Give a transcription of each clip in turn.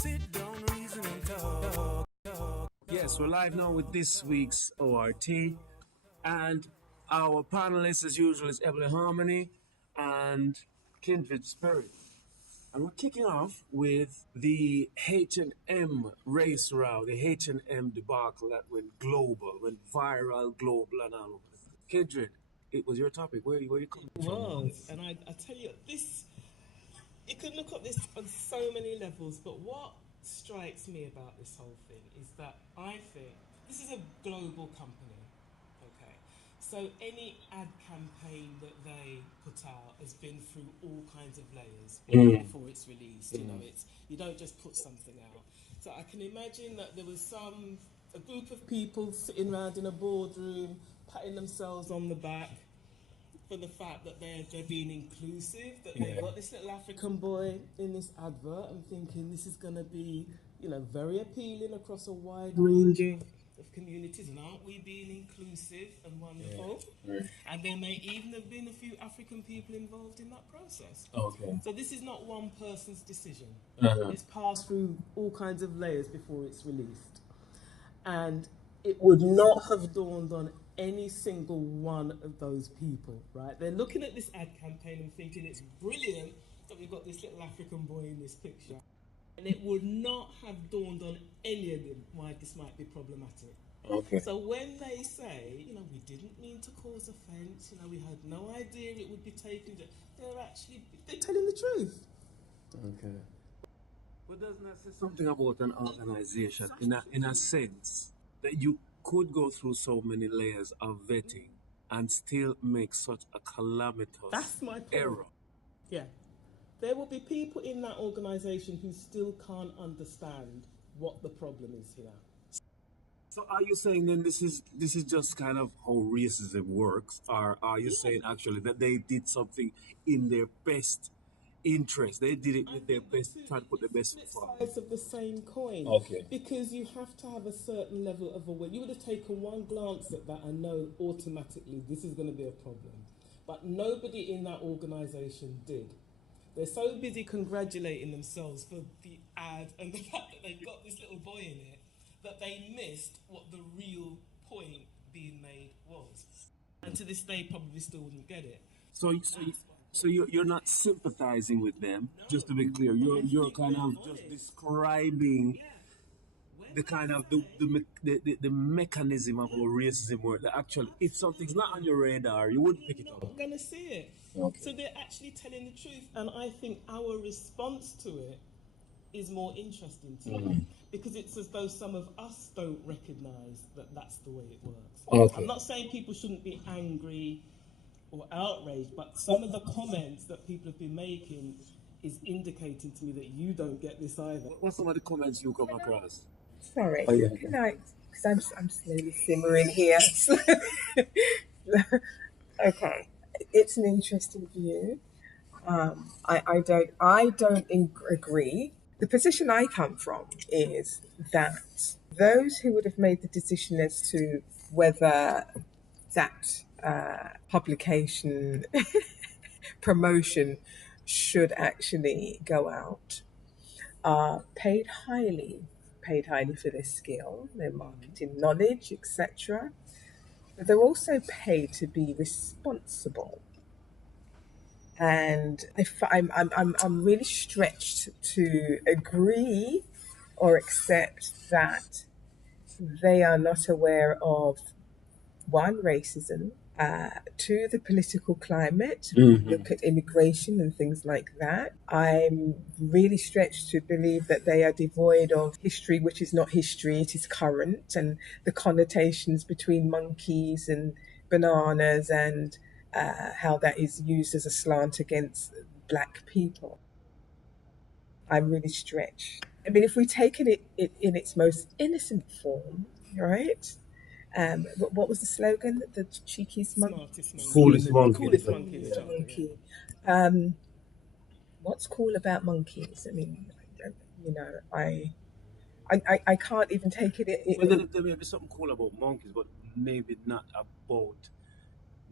sit down, reason and talk. Yes, we're live now with this week's ORT, and our panelists, as usual, is Ebony Harmony and Kindred Spirit. And we're kicking off with the H&M race row, the H&M debacle that went global, went viral, global, and all over. Kindred, it was your topic. Where you coming from? It was, and I tell you, this, you can look at this on so many levels, but what strikes me about this whole thing is that I think this is a global company, okay? So any ad campaign that they put out has been through all kinds of layers before it's released. You know, you don't just put something out. So I can imagine that there was a group of people sitting around in a boardroom, patting themselves on the back for the fact that they're being inclusive, that they've got this little African boy in this advert and thinking this is going to be, very appealing across a wide range of communities, and aren't we being inclusive and wonderful? And there may even have been a few African people involved in that process. Okay. So this is not one person's decision. It's passed through all kinds of layers before it's released. And it would not have dawned on any single one of those people, right? They're looking at this ad campaign and thinking it's brilliant that we've got this little African boy in this picture. And it would not have dawned on any of them why this might be problematic. Okay. So when they say, we didn't mean to cause offence, we had no idea it would be taken, they're telling the truth. Okay. But doesn't that say something about an organization in a sense that you could go through so many layers of vetting and still make such a calamitous That's my point. error? Yeah. There will be people in that organisation who still can't understand what the problem is here. So are you saying then this is just kind of how racism works, or are you saying actually that they did something in their best interest? They did it with their best, trying to put their best foot forward. Sides of the same coin. Okay. Because you have to have a certain level of awareness. You would have taken one glance at that and know automatically this is going to be a problem. But nobody in that organisation did. They're so busy congratulating themselves for the ad and the fact that they've got this little boy in it that they missed what the real point being made was. And to this day, probably still wouldn't get it. So you're not sympathizing with them, no. Just to be clear. You're kind of just describing the kind of the mechanism of how racism works. That actually, if something's not on your radar, you wouldn't pick it up. You're not going to see it. Okay. So they're actually telling the truth, and I think our response to it is more interesting to me, because it's as though some of us don't recognise that that's the way it works. Okay. I'm not saying people shouldn't be angry or outraged, but some of the comments that people have been making is indicating to me that you don't get this either. What's some of the comments you come across? Sorry, oh, yeah. Can I? Because I'm slowly simmering here. Okay, it's an interesting view. I don't agree. The position I come from is that those who would have made the decision as to whether that publication promotion should actually go out are paid highly for their skill, their marketing knowledge, etc. But they're also paid to be responsible. And I'm really stretched to agree or accept that they are not aware of, one, racism, two, the political climate, look at immigration and things like that. I'm really stretched to believe that they are devoid of history, which is not history, it is current, and the connotations between monkeys and bananas and how that is used as a slant against black people. I'm really stretched. I mean, if we take it in its most innocent form, right? What was the slogan? The cheekiest monkey? Coolest monkey. Coolest monkey. What's cool about monkeys? I mean, I can't even take it. Well, there may be something cool about monkeys, but maybe not about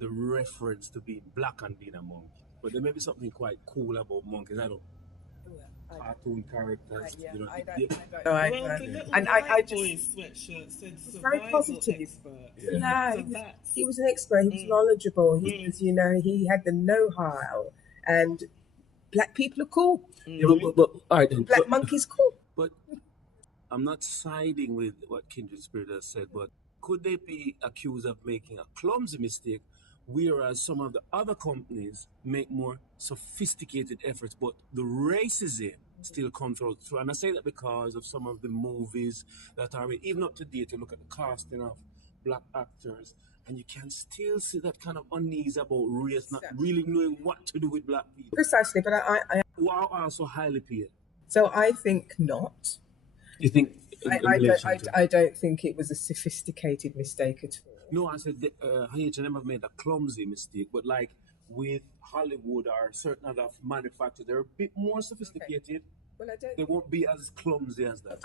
the reference to being black and being a monkey. But there may be something quite cool about monkeys. I don't. cartoon characters. Yeah, You know, I don't, they- I don't know. Well, the little And white I boy just sweatshirt said was very survival positive. expert. Yeah, So he that's was an expert. He was knowledgeable. He was, you know, he had the know-how. And black people are cool. yeah, but all right, then, Black monkeys cool. but I'm not siding with what Kindred Spirit has said, but could they be accused of making a clumsy mistake, whereas some of the other companies make more sophisticated efforts, but the racism still comes out through? And I say that because of some of the movies that are made, even up to date. You look at the casting of black actors, and you can still see that kind of unease about race, not really knowing what to do with black people, Precisely, but who are also highly paid. so I think not. You think in relation to? I don't think it was a sophisticated mistake at all. No, I said H&M have made a clumsy mistake, but like with Hollywood or certain other manufacturers, they're a bit more sophisticated. Well, I don't. They won't be as clumsy as that.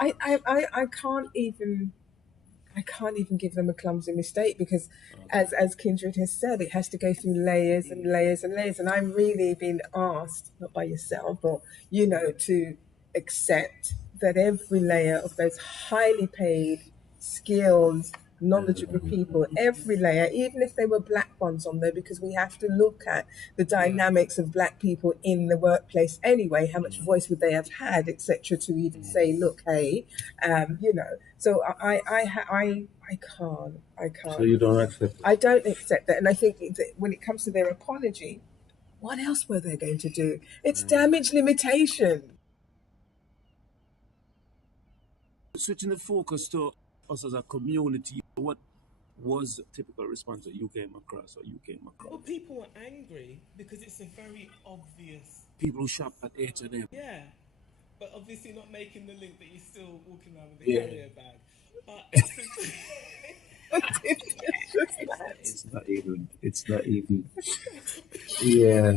I can't even give them a clumsy mistake because, as Kindred has said, it has to go through layers and layers and layers. And I'm really being asked, not by yourself, but you know, to accept that every layer of those highly paid, skilled, knowledgeable people, every layer, even if they were black ones on there, because we have to look at the dynamics of black people in the workplace anyway. How much voice would they have had, etc., to even say, look, hey, you know. So I can't. So you don't accept it? I don't accept that, and I think that when it comes to their apology, what else were they going to do? It's damage limitation. Switching the focus to us as a community, what was the typical response that you came across or you came across? well, people were angry because it's a very obvious. People who shop at H&M. Yeah, but obviously not making the link that you're still walking around with a Yeah. carrier bag. But It's not even. It's not even. Yeah,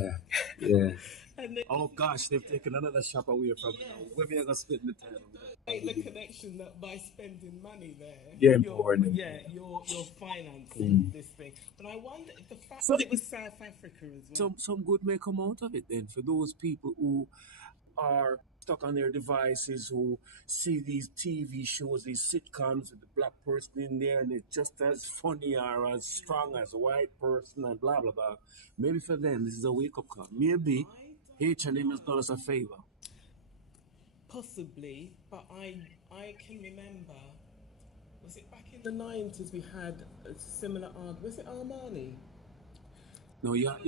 yeah. and they Oh gosh, they've taken another shop away from me. Where we are gonna spend the time? make the connection that by spending money there, Yeah, you're, more than- you're financing this thing. But I wonder if the fact that it was South Africa as well. Some good may come out of it then for those people who are stuck on their devices, who see these TV shows, these sitcoms with the black person in there, and it's just as funny or as strong as a white person, and blah blah blah. Maybe for them this is a wake up call. Maybe H&M has done us a favor. Possibly, but I can remember. Was it back in the 90s we had a similar art? Was it Armani? No, you had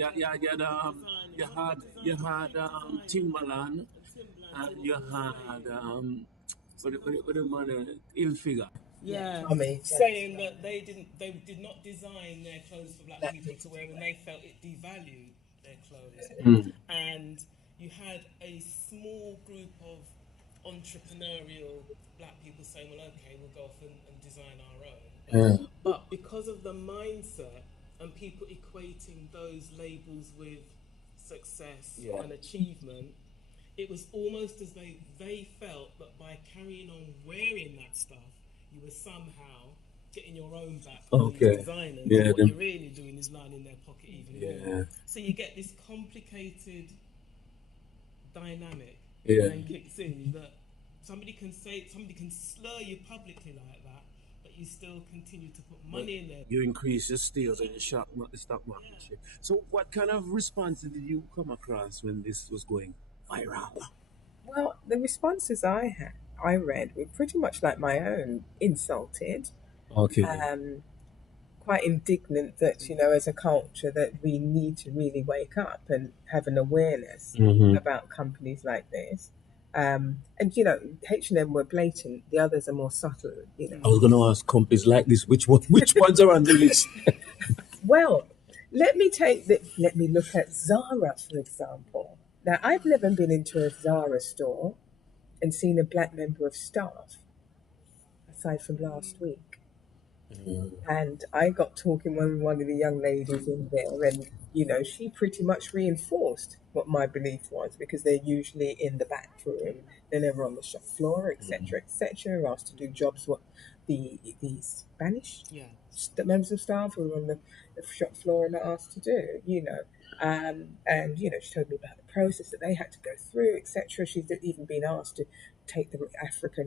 Timbaland, and you had what the man ill figure. Yeah, Tommy. saying that they did not design their clothes for black people to wear, and they felt it devalued their clothes. And you had a small group of entrepreneurial black people saying, well, okay, we'll go off and design our own. But because of the mindset and people equating those labels with success and achievement, it was almost as though they felt that by carrying on wearing that stuff, you were somehow getting your own back from these designers. Yeah, and what you're really doing is lining their pocket even more. So you get this complicated dynamic and kicks in that somebody can slur you publicly like that, but you still continue to put money in there. You increase your sales and your shop, not the stock market. So what kind of response did you come across when this was going viral? Well, the responses I read were pretty much like my own, insulted, Okay. quite indignant that, you know, as a culture that we need to really wake up and have an awareness about companies like this. And, you know, H&M were blatant, the others are more subtle, you know. I was going to ask companies like this, which ones are on the list? Well, let me look at Zara, for example. Now, I've never been into a Zara store and seen a black member of staff, aside from last week. And I got talking with one of the young ladies in there, and, you know, she pretty much reinforced what my belief was, because they're usually in the back room, they're never on the shop floor, etc., etc., asked to do jobs what the Spanish the members of staff who are on the shop floor and are asked to do, you know. And she told me about the process that they had to go through, etc. She's even been asked to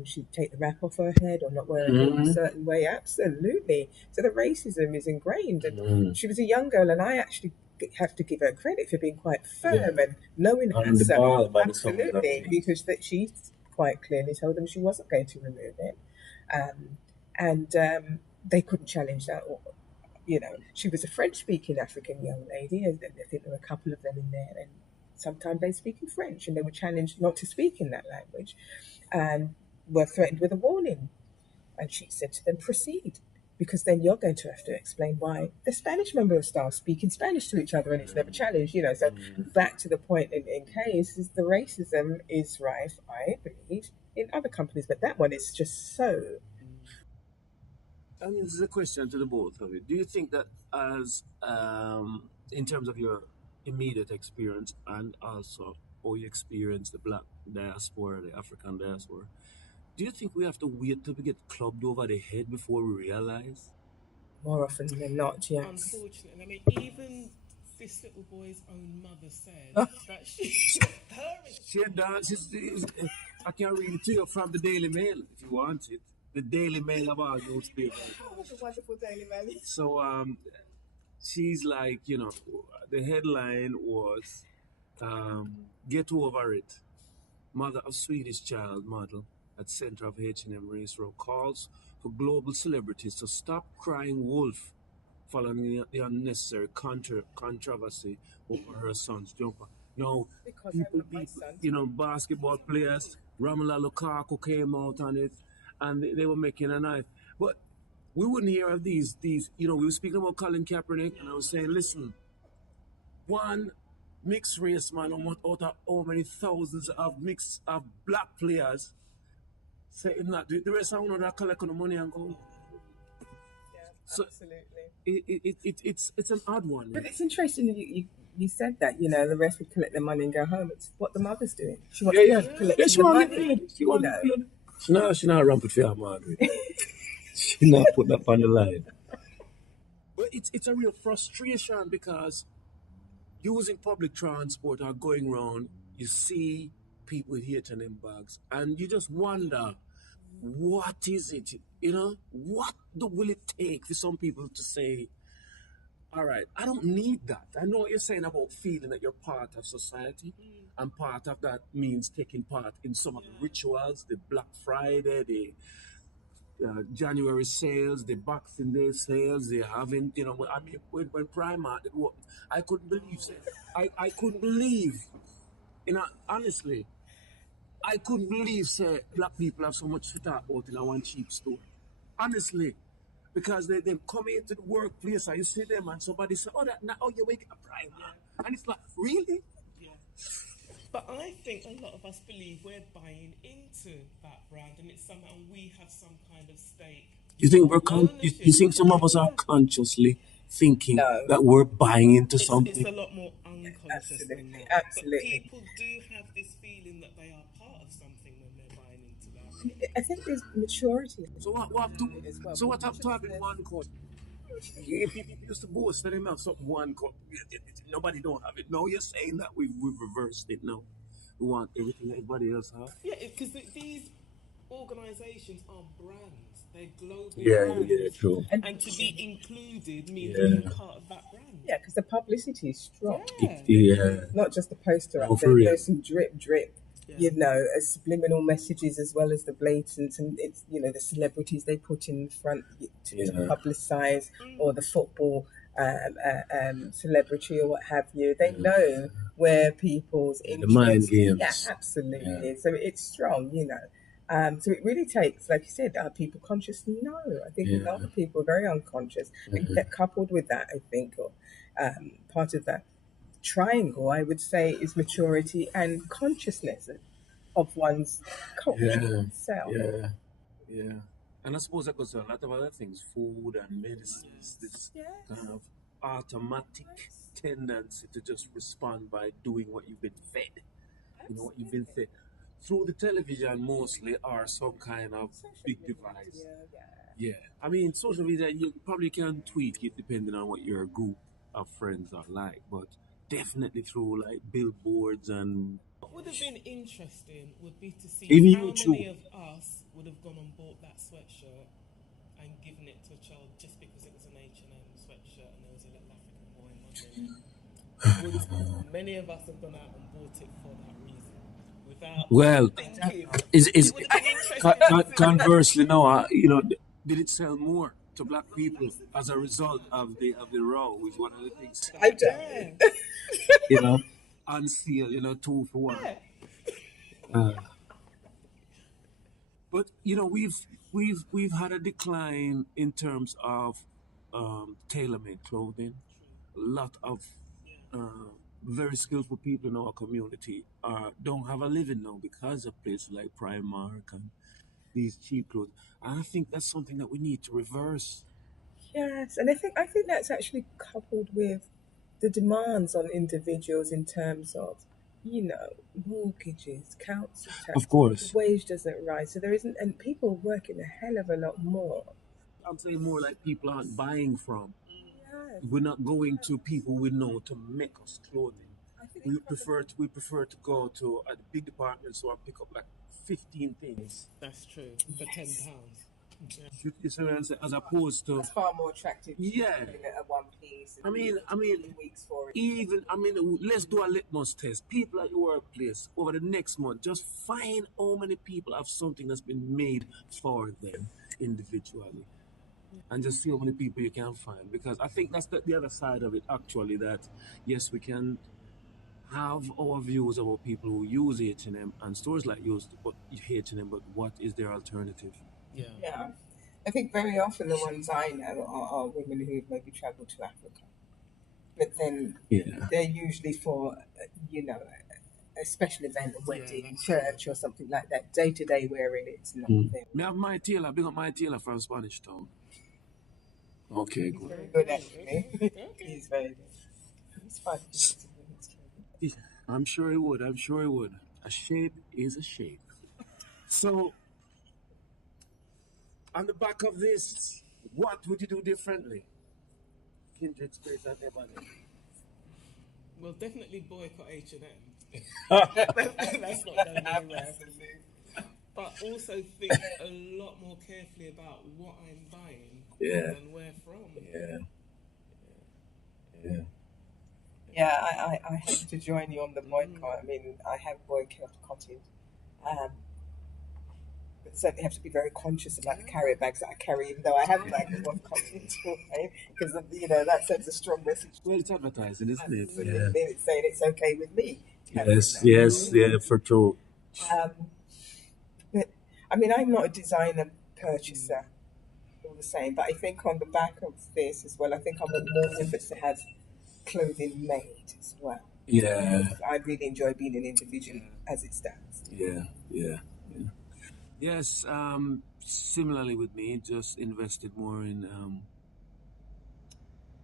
she'd take the wrap off her head or not wear her hair in a certain way. Absolutely. So the racism is ingrained. And she was a young girl, and I actually have to give her credit for being quite firm and knowing herself. Absolutely, because she quite clearly told them she wasn't going to remove it, and they couldn't challenge that. Or, she was a French-speaking African young lady, and I think there were a couple of them in there, and sometimes they speak in French, and they were challenged not to speak in that language, and were threatened with a warning. And she said to them, proceed, because then you're going to have to explain why the Spanish member of staff speaking Spanish to each other and it's never challenged. So back to the point in case is the racism is rife, I believe, in other companies, but that one is just so. I mean, this is a question to the both of you. Do you think that, as in terms of your immediate experience and also how you experience the black diaspora, the African diaspora, do you think we have to wait till we get clubbed over the head before we realize? More often than not, yes. Unfortunately, I mean, even this little boy's own mother said that I can read it to you from the Daily Mail if you want it. The Daily Mail of our newspaper. Oh, the wonderful Daily Mail. So she's like, the headline was, "Get over it. Mother of Swedish child model at center of H&M Race Row calls for global celebrities to stop crying wolf following the unnecessary controversy over her son's jumper." Now, Because people, basketball players, Romelu Lukaku came out on it, and they were making a knife. But we wouldn't hear of these, we were speaking about Colin Kaepernick, and I was saying, listen, one mixed race man out of how many thousands of black players say not the rest of them that collect on the money and go. Yeah, So absolutely. it's an odd one. But it's interesting that you said that, the rest would collect their money and go home. It's what the mother's doing. She wants to collect the money. She's not rampant for her, Margaret. She's not putting up on the line. But it's a real frustration because using public transport or going around, you see people with H&M bags, and you just wonder, what is it? What will it take for some people to say, all right, I don't need that. I know what you're saying about feeling that you're part of society, and part of that means taking part in some of the rituals, the Black Friday, the January sales, the Boxing Day sales, they having, when Primark, I couldn't believe it. I couldn't believe, honestly, I couldn't believe, black people have so much to talk about in one cheap store. Honestly. Because they come into the workplace and you see them and somebody say, you're waiting a Primark. And it's like, really? Yeah. But I think a lot of us believe we're buying into that brand, and it's somehow we have some kind of stake. You think you think some of us are consciously thinking that we're buying into something? It's a lot more unconscious than that. Absolutely. But people do have this feeling that they are part of something when they're buying into that. I think there's maturity. So what have to have in one coat? People used to boast that they have something one coat. Nobody don't have it. No, you're saying that we've reversed it now. We want everything that everybody else has. Yeah, because these organisations are brands. They're global brands. Yeah, true. And to be included means being part of that brand. Yeah, because the publicity is strong. Yeah. Not just the poster up there. There's some drip. Subliminal messages as well as the blatant, and it's the celebrities they put in front to publicise, or the football celebrity or what have you. They know where people's the mind games. Yeah, absolutely. Yeah. So it's strong, So it really takes, like you said, are people conscious? No, I think a lot of people are very unconscious. And that coupled with that, I think, part of that triangle, I would say, is maturity and consciousness of one's culture itself. Yeah. And I suppose that goes to a lot of other things, food and medicines, this kind of automatic tendency to just respond by doing what you've been fed. What you've been fed. Through the television mostly, or some kind of big device. Yeah. I mean, social media, you probably can tweak it depending on what your group of friends are like, but definitely through like billboards and What would have been interesting would be to see even how YouTube. many of us would have gone and bought that sweatshirt and given it to a child just because it was an H&M sweatshirt and there was a little African boy in would many of us have gone out and bought it for that reason without Well, thinking? is It would have been interesting to see. conversely, no, did it sell more to black people as a result of the row? Is one of the things, I don't. you know, on sale, 2 for 1. Uh, but we've had a decline in terms of tailor-made clothing. A lot of very skillful people in our community don't have a living now because of places like Primark and these cheap clothes. And I think that's something that we need to reverse. Yes, and I think that's actually coupled with the demands on individuals in terms of, mortgages, council tax. Of course. The wage doesn't rise, so there isn't, and people are working a hell of a lot more. I'm saying more like people aren't buying from. Yes, We're not going to people we know to make us clothing. I think We prefer to go to a big department store and pick up like 15 things. That's true. For £10. Yeah. You see what I'm saying? As opposed to it's far more attractive. Yeah. Looking at a one piece. I mean, 2 weeks for it. let's do a litmus test. People at your workplace over the next month, just find how many people have something that's been made for them individually, and just see how many people you can find. Because I think that's the other side of it, actually. That yes, we can have our views about people who use H&M and stores like H&M, but what is their alternative? Yeah. Yeah, I think very often the ones I know are women who maybe travel to Africa, but then Yeah. they're usually for a special event, a wedding, church, or something like that. Day to day wearing it's not there. Me have my tailor, big up my tailor from Spanish Town. Okay, good. Very good actually. He's very good. He's fun. I'm sure he would. A shape is a shape. So, on the back of this, what would you do differently? Kindred spirits and everybody. Well, definitely boycott H&M. That's not going anywhere. But also think a lot more carefully about what I'm buying and where from. Yeah, I have to join you on the boycott. I mean, I have boycotted. But certainly have to be very conscious about the carrier bags that I carry, even though I have bags of cotton, because that sends a strong message. Well, it's advertising, isn't it? It's saying it's okay with me. For true. But I mean, I'm not a designer purchaser, all the same. But I think on the back of this as well, I think I'm more efforts to have clothing made as well. Yeah. I really enjoy being an individual as it stands. Yeah. Yes, similarly with me, just invested more in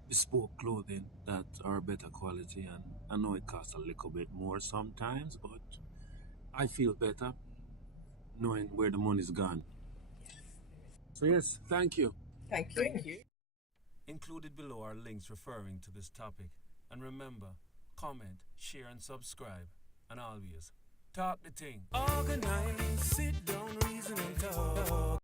bespoke clothing that are better quality, and I know it costs a little bit more sometimes, but I feel better knowing where the money's gone. So yes, thank you. Thank you. Thank you. Included below are links referring to this topic. And remember, comment, share and subscribe. And always, talk the thing. Organize, sit down, reason and talk.